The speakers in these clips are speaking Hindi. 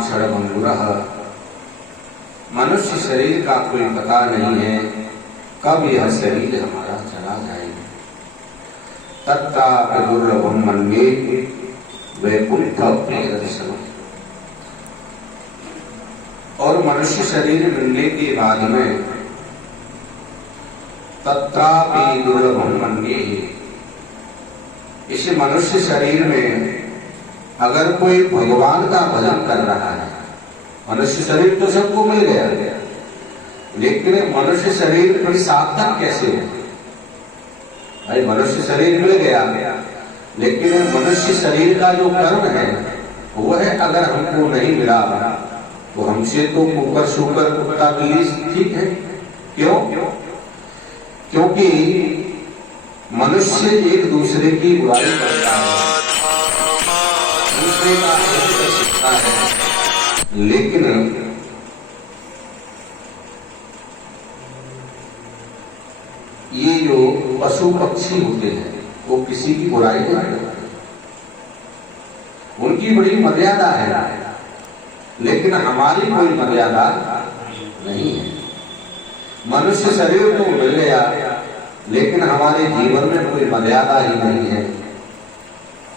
क्षणभंगुरः। मनुष्य शरीर का कोई पता नहीं है कब यह शरीर हमारा चला जाएगा। तत्तापि दुर्लभम मन्ये वैकुंठ प्रिय दर्शनम। और मनुष्य शरीर मिलने के बाद में तत्रापि दुर्लभम मन्ये, इस मनुष्य शरीर में अगर कोई भगवान का भजन कर रहा है, मनुष्य शरीर तो सबको मिल गया, लेकिन मनुष्य शरीर फिर सार्थक कैसे हो? भाई मनुष्य शरीर मिल गया, लेकिन मनुष्य शरीर का जो कर्म है वह अगर हमको नहीं मिला तो हमसे तो कुकर शुकर कुत्ता बिल्ली ठीक है। क्यों? क्योंकि मनुष्य एक दूसरे की बुराई करता है, दूसरे का कर सकता है, लेकिन ये जो पशु पक्षी होते हैं वो किसी की बुराई नहीं करते, उनकी बड़ी मर्यादा है, लेकिन हमारी कोई मर्यादा नहीं है। मनुष्य शरीर तो मिल गया, लेकिन हमारे जीवन में कोई मर्यादा ही नहीं है।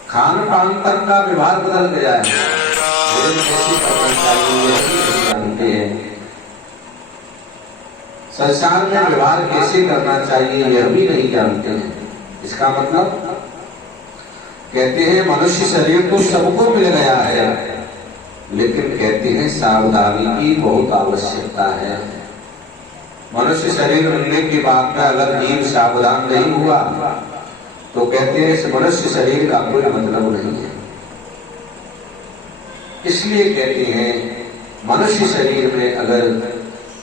खान पान तक का व्यवहार बदल गया है, कैसे करना चाहिए जानते हैं। संसार में व्यवहार कैसे करना चाहिए यह भी नहीं जानते हैं। इसका मतलब कहते हैं मनुष्य शरीर तो सबको मिल गया है, लेकिन कहते हैं सावधानी की बहुत आवश्यकता है। मनुष्य शरीर मिलने के बाद में अगर जीव सावधान नहीं हुआ तो कहते हैं इस मनुष्य शरीर का कोई मतलब नहीं है। इसलिए कहते हैं मनुष्य शरीर में अगर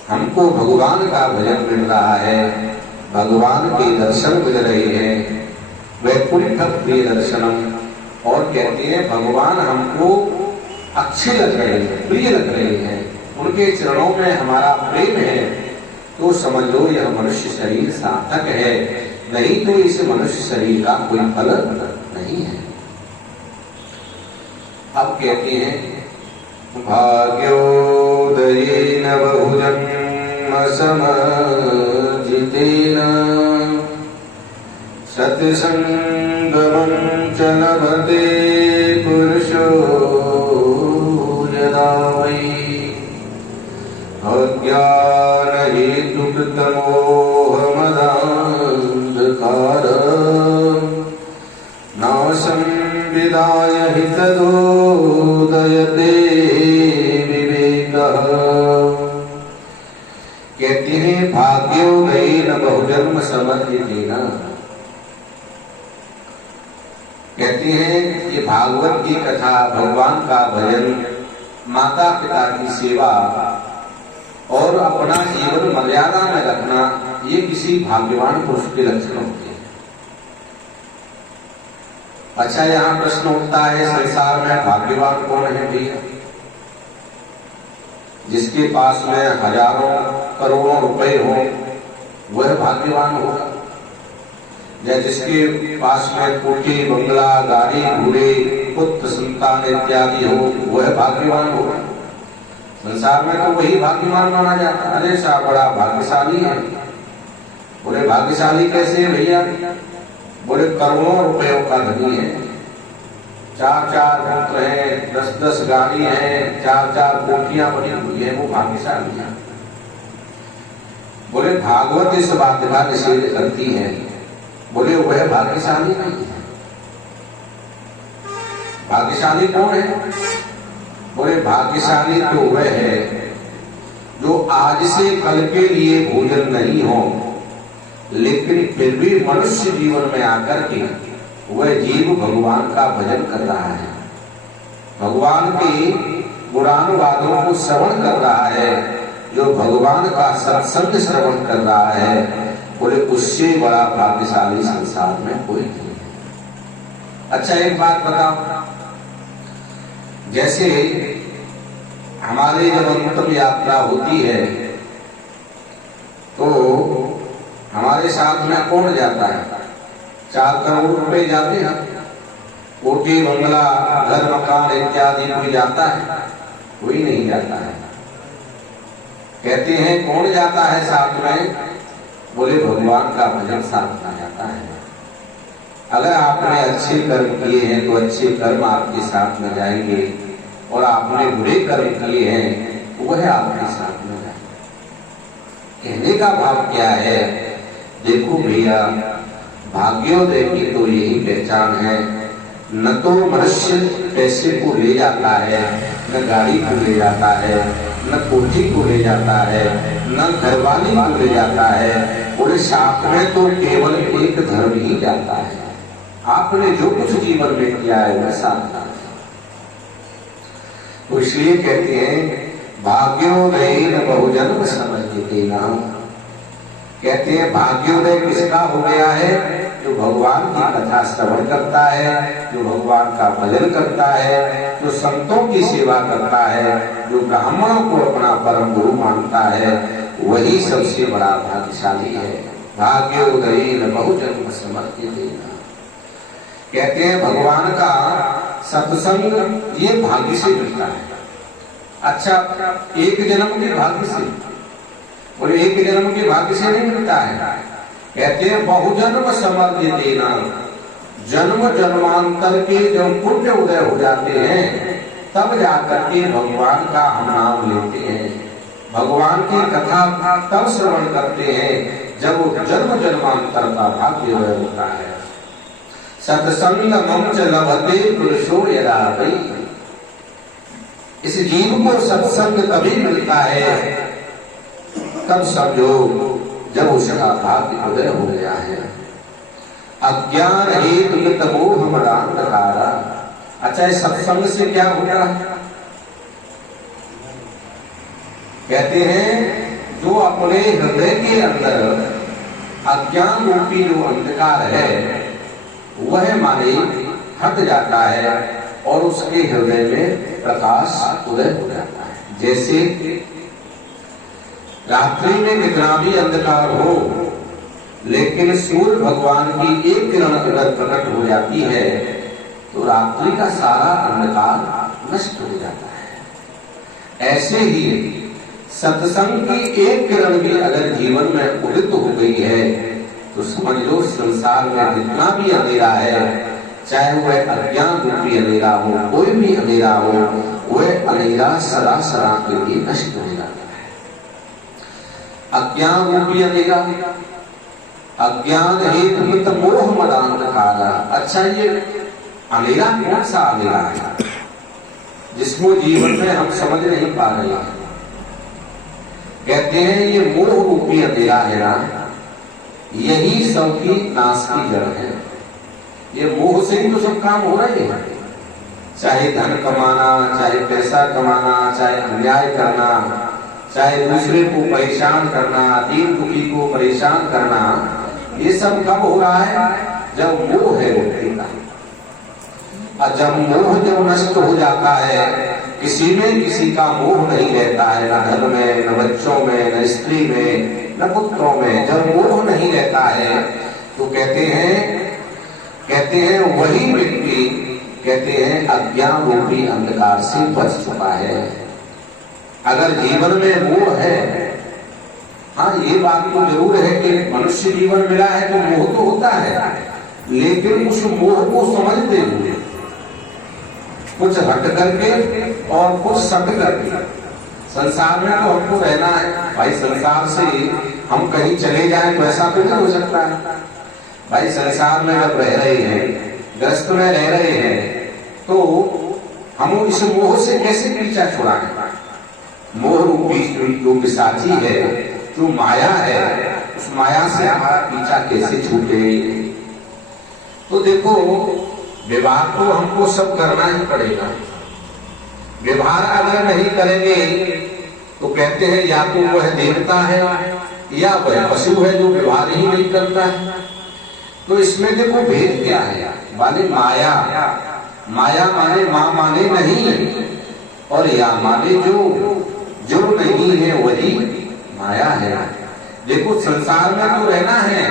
हमको भगवान का भजन मिल रहा है, भगवान के दर्शन मिल रहे हैं, वैकुंठ प्रिय दर्शनम, और कहते हैं भगवान हमको अच्छे लग रहे हैं, प्रिय लग रहे हैं, उनके चरणों में हमारा प्रेम है, तो समझ लो यह मनुष्य शरीर सार्थक है, नहीं तो इस मनुष्य शरीर का कोई फल नहीं है। अब कहते हैं भाग्योदयेन बहुजन्म समर्जितेन सत्संगमं च लभते पुरुषो यदा वै अज्ञान हेतुकृतमोहमदान्धकार नाशं विदाय हितदोदयते विवेकः। कहते हैं भाग्योदयेन बहुजन्म समर्जितेन, कहते हैं ये भागवत की कथा, भगवान का भजन, माता पिता की सेवा और अपना जीवन मर्यादा में रखना, ये किसी भाग्यवान पुरुष के लक्षण होते हैं। अच्छा, यहाँ प्रश्न उठता है संसार में भाग्यवान कौन है भैया? जिसके पास में हजारों करोड़ों रुपए हो वह भाग्यवान होगा, या जिसके पास में कोठी बंगला गाड़ी घोड़े पुत्र संतान इत्यादि हो वह भाग्यवान होगा? संसार में तो वही भाग्यवान माना जाता है। अरे साहब बड़ा भाग्यशाली है। बोले भाग्यशाली कैसे है भैया? बोले करोड़ों रुपयों का धनी है, 4-4 पुत्र हैं, 10-10 गाड़ी हैं, 4-4 कोठियां बनी हुई है, वो भाग्यशाली है। बोले भागवत इस बात का निषेध करती है, बोले वह भाग्यशाली नहीं है। भाग्यशाली कौन है? बोले भाग्यशाली तो वह है जो आज से कल के लिए भोजन नहीं हो, लेकिन फिर भी मनुष्य जीवन में आकर के वह जीव भगवान का भजन कर रहा है, भगवान के गुणानुवादों को श्रवण कर रहा है, जो भगवान का सत्संग श्रवण कर रहा है। बोले उससे बड़ा भाग्यशाली संसार में कोई नहीं है। अच्छा, एक बात बताओ, जैसे हमारे जब अंतिम यात्रा होती है तो हमारे साथ में कौन जाता है? 4 करोड़ रुपए जाते हैं, कोठी बंगला घर मकान इत्यादि कोई जाता है? कोई नहीं जाता है। कहते हैं कौन जाता है साथ में? बोले भगवान का भजन साथ में जाता है। अगर आपने अच्छे कर्म किए हैं तो अच्छे कर्म आपके साथ में जाएंगे, और आपने बुरे कर्म किए हैं तो वह आपके साथ में जाएंगे। कहने का भाव क्या है? देखो भैया, भाग्योदय की तो यही पहचान है, न तो मनुष्य पैसे को ले जाता है, न गाड़ी को ले जाता है, न कोठी को ले जाता है, न घरवाली को ले जाता है, और साथ में तो केवल एक धर्म ही जाता है। आपने जो कुछ जीवन में किया है वह साथ है। तो इसलिए कहते हैं भाग्योदय बहुजन्म समझते नाम। कहते हैं भाग्योदय किसका हो गया है? जो भगवान की कथा श्रवण करता है, जो भगवान का भजन करता है, जो संतों की सेवा करता है, जो ब्राह्मणों को अपना परम गुरु मानता है, वही सबसे बड़ा भाग्यशाली है। भाग्योदय बहुजन्म समझते नाम। कहते हैं भगवान का सत्संग ये भाग्य से मिलता है। अच्छा, एक जन्म के भाग्य से, और एक जन्म के भाग्य से नहीं मिलता है। कहते हैं बहुजन्म समर्पित नाम। जन्म जन्मांतर के जब पुण्य उदय हो जाते हैं तब जाकर के भगवान का हम नाम लेते हैं, भगवान की कथा तब श्रवण करते हैं जब वो जन्म जन्मांतर का भाग्य उदय होता है। सत्संग मम च लभते पुरुषो यदा वै। इस जीव को सत्संग तभी मिलता है तब समझो जब उसका भाग्य उदय हो गया है। अज्ञान हेतु मोह मदांधकारा। अच्छा, इस सत्संग से क्या होगा? कहते हैं जो अपने हृदय के अंदर अज्ञान रूपी जो अंधकार है वह माने हट जाता है और उसके हृदय में प्रकाश उदय हो जाता है। जैसे रात्रि में कितना भी अंधकार हो, लेकिन सूर्य भगवान की एक किरण अगर प्रकट हो जाती है तो रात्रि का सारा अंधकार नष्ट हो जाता है। ऐसे ही सत्संग की एक किरण भी अगर जीवन में उदित हो गई है तो समझ लो संसार में जितना भी अंधेरा है, चाहे वह अज्ञान रूपी अंधेरा हो, कोई भी अंधेरा हो, वह अंधेरा सदा सदा के लिए नष्ट हो जाता है। अज्ञान रूपी अंधेरा, अज्ञान हेतु मोह मदांधकारा। अच्छा, ये अंधेरा कौन सा अंधेरा है जिसको जीवन में हम समझ नहीं पा रहे हैं? कहते हैं ये मोह रूपी अंधेरा है ना, यही सबकी नाश की जड़ है। ये मोह से ही तो सब काम हो रहे हैं, चाहे धन कमाना, चाहे पैसा कमाना, चाहे अन्याय करना, चाहे दूसरे को परेशान करना, दीन दुखी को परेशान करना, ये सब कब हो रहा है? जब मोह है व्यक्ति का। और जब मोह जब नष्ट हो जाता है, किसी में किसी का मोह नहीं रहता है, न धन में, न बच्चों में, न स्त्री में, न पुत्रों में। जब मोह नहीं रहता है तो कहते हैं वही व्यक्ति कहते हैं अज्ञान रूपी अंधकार से बच चुका है। अगर जीवन में मोह है, हाँ ये बात तो जरूर है कि मनुष्य जीवन मिला है तो मोह तो होता है, लेकिन उस मोह को समझते हुए कुछ हट करके और कुछ सट करके। संसार में तो हमको रहना है भाई, संसार से हम कहीं चले जाएं तो ऐसा तो नहीं हो सकता है भाई। संसार में जब रह रहे हैं, ग्रस्त में रह रहे हैं, तो हम इस मोह से कैसे पीछा छुड़ाएं? मोह रूपी जो पिशाची है, जो माया है, उस माया से हमारा पीछा कैसे छूटे? तो देखो, व्यवहार तो हमको सब करना ही पड़ेगा। व्यवहार अगर नहीं करेंगे तो कहते हैं या तो वह देवता है या वह पशु है जो व्यवहार ही नहीं करता है। तो इसमें देखो भेद क्या है? माने माया, माया माने माँ माने नहीं, और या माने जो नहीं है वही माया है। देखो संसार में तो रहना है,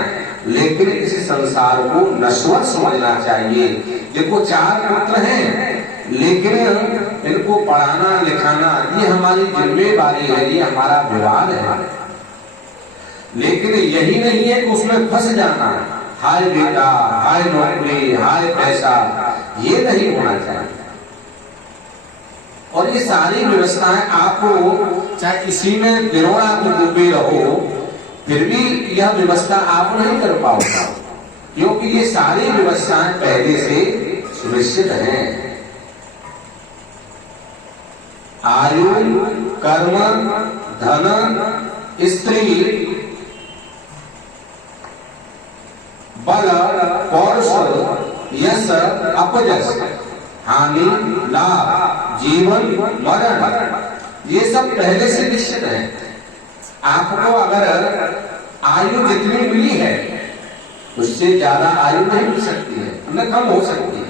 लेकिन इस संसार को नश्वर समझना चाहिए। देखो चार पुत्र हैं, लेकिन इनको पढ़ाना लिखाना ये हमारी जिम्मेदारी है, ये हमारा विभाग है। लेकिन यही नहीं है कि उसमें फंस जाना, हाय बेटा, हाय नौकरी, हाय पैसा, ये नहीं होना चाहिए। और ये सारी व्यवस्थाएं आपको चाहे इसी में दिनों रात डूबे रहो, फिर भी यह व्यवस्था आप नहीं कर पाओगे, क्योंकि ये सारी व्यवस्थाएं पहले से सुनिश्चित हैं। आयु, कर्म, धन, स्त्री, बल, पौरुष, यश, अपयश, हानि, लाभ, जीवन, मरण, ये सब पहले से निश्चित है। आपको अगर आयु जितनी मिली है उससे ज्यादा आयु नहीं मिल सकती है, न कम हो सकती है।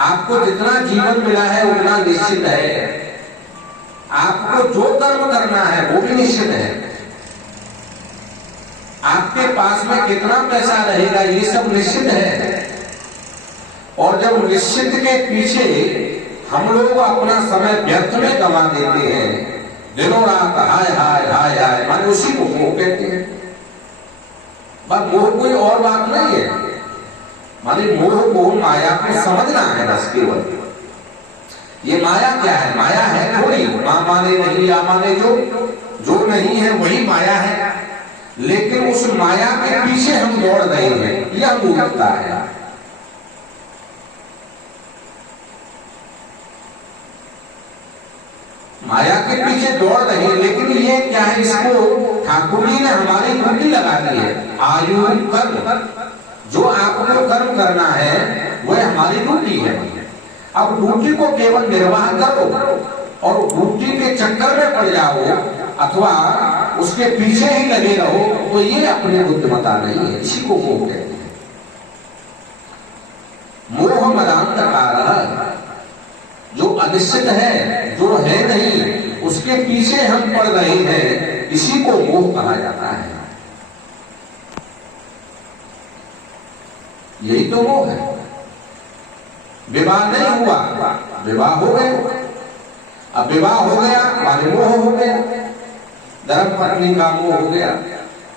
आपको जितना जीवन मिला है उतना निश्चित है। आपको जो कर्म करना है वो भी निश्चित है। आपके पास में कितना पैसा रहेगा ये सब निश्चित है। और जब निश्चित के पीछे हम लोग अपना समय व्यर्थ में गंवा देते हैं, दिनों रात हाय हाय हाय हाय, माने उसी को मोह कहते हैं। बस मोह कोई और बात नहीं है, माने मोह को, माया को समझना है बस केवल। ये माया क्या है? माया है थोड़ी, मां माने नहीं, या माने जो नहीं है वही माया है। लेकिन उस माया के पीछे हम दौड़ रहे हैं, यह मूर्खता है। माया के पीछे दौड़ रहे हैं, लेकिन ये क्या है, इसको ठाकुर जी ने हमारी ड्यूटी लगा दी है। आयु, कर्म, जो आपको कर्म करना है वह हमारी ड्यूटी है। अब ड्यूटी को केवल निर्वाह करो, और ड्यूटी के चक्कर में पड़ जाओ अथवा उसके पीछे ही लगे रहो, तो ये अपनी बुद्धिमत्ता नहीं है। इसी को मोह कहते हैं। मोह मदांधकार, जो अनिश्चित है, जो है नहीं, उसके पीछे हम पड़ रहे हैं, इसी को मोह कहा जाता है। यही तो मोह है। विवाह नहीं हुआ, विवाह हो गया। अब विवाह हो गया माने मोह हो गया, धर्म पत्नी का मोह हो गया।